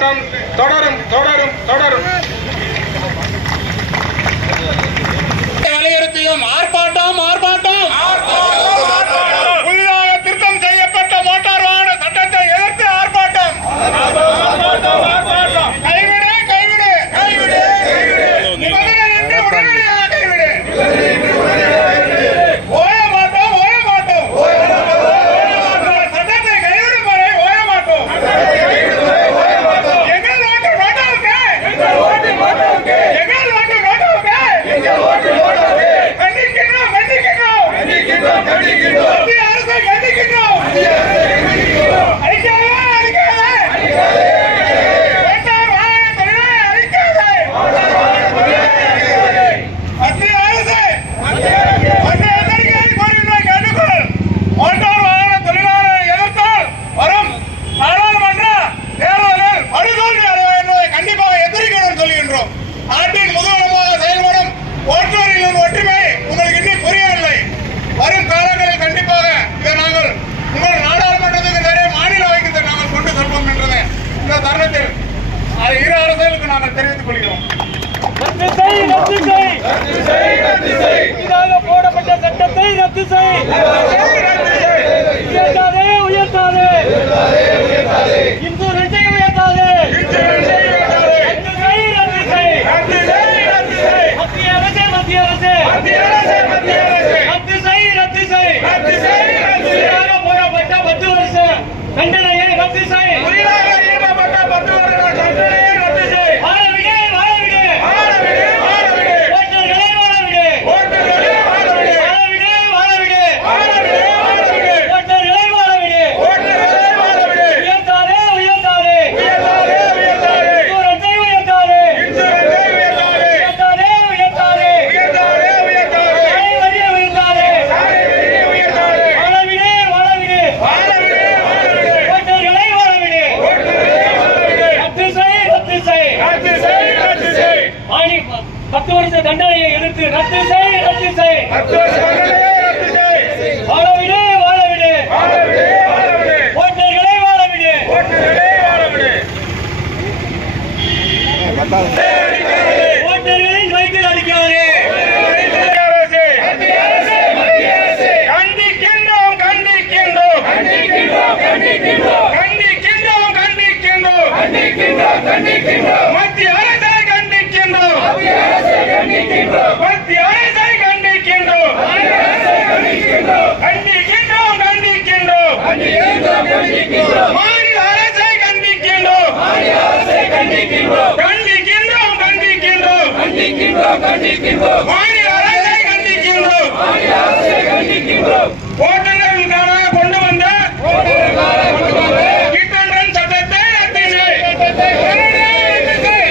போராட்டம் தொடரும் தொடரும் தொடரும். வலியுறுத்தியும் ஆர்ப்பாட்டம் ஆர்ப்பாட்டம் புதிதாக திருத்தம் செய்யப்பட்ட மோட்டார் வாகன சட்டத்தை எதிர்த்து ஆர்ப்பாட்டம். கைவிடு கைவிடு கைவிடு நிபந்தனையின்றி உடனடியாக கைவிடு. ஓய மாட்டோம் ஓய மாட்டோம் சட்டத்தை கைவிடும் வரை ஓய மாட்டோம். எங்கள் ஓட்டு நோட்டாவுக்கு எங்கள் ஓட்டு நோட்டாவுக்கு கண்டிக்கின்றோம் கண்டிக்கின்றோம் கண்டிக்கின்றோம் மத்திய அரசை கண்டிக்கின்றோம். அழிக்காதே அழிக்காதே மோட்டார் வாகன தொழிலை அழிக்காதே. மத்திய அரசை கோரிக்கை கேட்டுக்கொள். மோட்டார் வாகன தொழிலாளரை எதிர்த்தால் வரும் நாடாளுமன்ற தேர்தலில் படுதோல்வி அடைவார் என்பதை கண்டிப்பாக எச்சரிக்கையுடன் சொல்கின்றோம். நாட்டின் முதுகெலும்பாக செயல்படும் ஓட்டுநரின் ஒற்றுமை உங்களுக்கு இன்னும் புரியவில்லை. வரும் காலங்களில் கண்டிப்பாக இதை நாங்கள் உங்கள் நாடாளுமன்றத்துக்கு நிறைய மாநில வைக்கத்தை நாங்கள் கொண்டு செல்வோம் என்றதை இந்த தருணத்தில் இரு அரசுகளுக்கு நாங்கள் தெரிவித்துக் கொள்கிறோம். போடப்பட்ட சட்டத்தை ரத்து செய். உயர்த்தாதே உயர்த்தாதே இந்து ரெட்டை உயர்த்தாதே. மத்திய அரசே மத்திய அரசே ரத்து செய் ரத்து செய். போடப்பட்ட 10 வருஷ தண்டனையை ரத்து செய். ரத்து செய். வாழவிடு வாழவிடு ஓட்டுநர்களை வாழவிடு வாழவிடு வாழவிடு ஓட்டுநர்களை வாழவிடு. உயர்த்தாதே உயர்த்தாதே இன்சூரன்ஸை உயர்த்தாதே உயர்த்தாதே உயர்த்தாதே சாலை வரியை உயர்த்தாதே. வாழவிடு வாழவிடு ஓட்டுநர்களை வாழவிடு. ரத்து செய் ரத்து செய். 10 வருஷ தண்டனையை எதிர்த்து ரத்து செய் ரத்து செய். வாழவிடு வாழவிடு ஓட்டுநர்களை வாழவிடு. ஓட்டுநர்களின் வயிற்றில் அடிக்காதே. கண்டிக்கின்றோம் கண்டிக்கின்றோம் கண்டிக்கின்றோம் கண்டிக்கின்றோம் மத்திய அரசை கண்டிக்கின்றோம் மத்திய அரசை கண்டிக்கின்றோம் கண்டிக்கின்றோம் கண்டிக்கின்றோம் மாநில அரசை கண்டிக்கின்றோம் கண்டிக்கின்றோம் கண்டிக்கின்றோம் மாநில அரசை கண்டிக்கின்றோம். ஓட்டுநர்களுக்காக கொண்டு வந்த கிட்டண்டன் சட்டத்தை ரத்து செய்.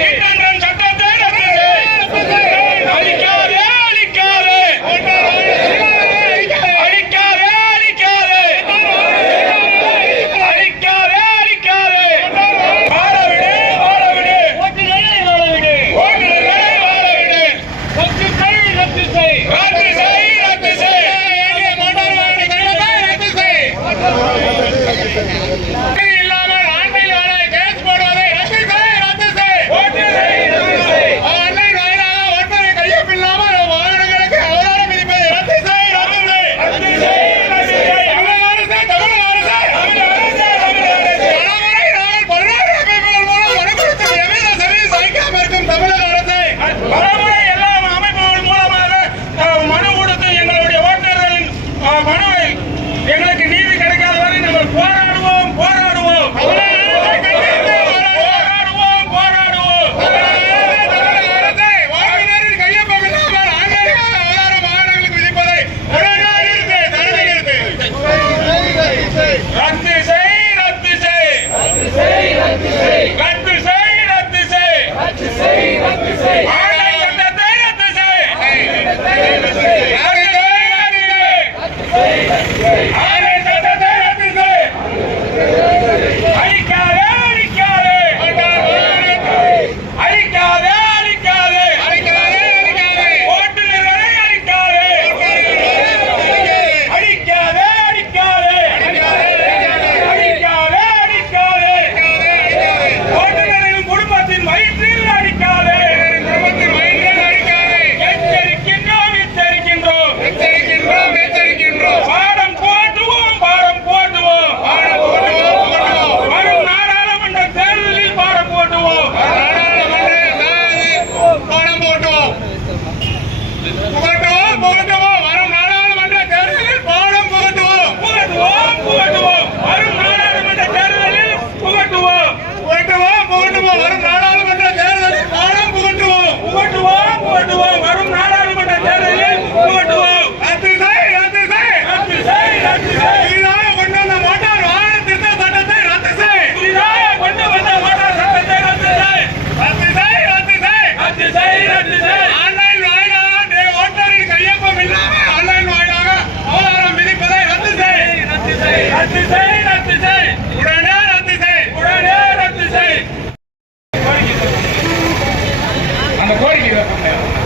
கிட்டண்டன் சட்டத்தை ரத்து செய். அழிக்காதே அழிக்காதே அழிக்காதே அழிக்காதே அழிக்காதே வாழவிடு வாழவிடு ஓட்டுநர்களை வாழவிடு ஓட்டுநர்களை வாழவிடு. ரத்து செய் பேச முடியாது.